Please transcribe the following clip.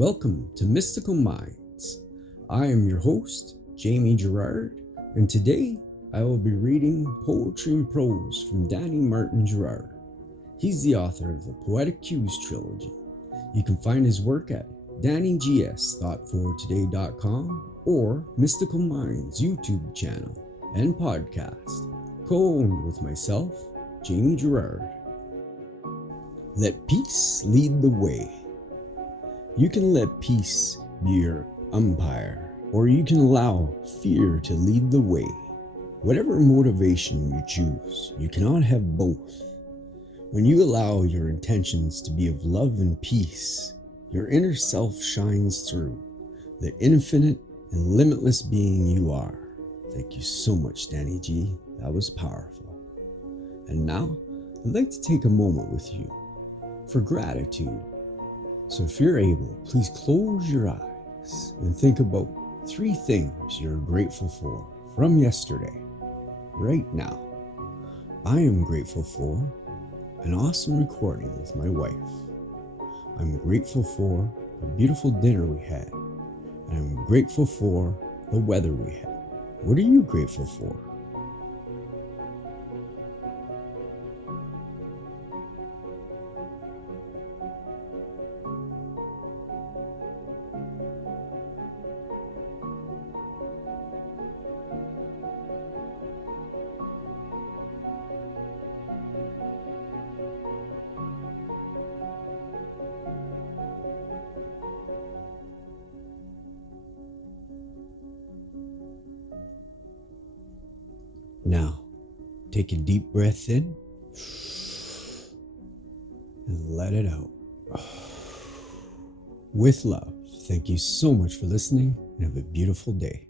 Welcome to Mystical Minds. I am your host, Jamie Girard, and today I will be reading Poetry and Prose from Danny Martin Girard. He's the author of the Poetic Cues trilogy. You can find his work at DannyGS.fortoday.com or Mystical Minds YouTube channel and podcast, co-owned with myself, Jamie Girard. Let peace lead the way. You can let peace be your umpire, or you can allow fear to lead the way. Whatever motivation you choose, you cannot have both. When you allow your intentions to be of love and peace, your inner self shines through, the infinite and limitless being you are. Thank you so much, Danny G. That was powerful. And now, I'd like to take a moment with you for gratitude. So if you're able, please close your eyes and think about 3 things you're grateful for from yesterday, right now. I am grateful for an awesome recording with my wife. I'm grateful for a beautiful dinner we had, and I'm grateful for the weather we had. What are you grateful for? Now, take a deep breath in and let it out. With love, thank you so much for listening and have a beautiful day.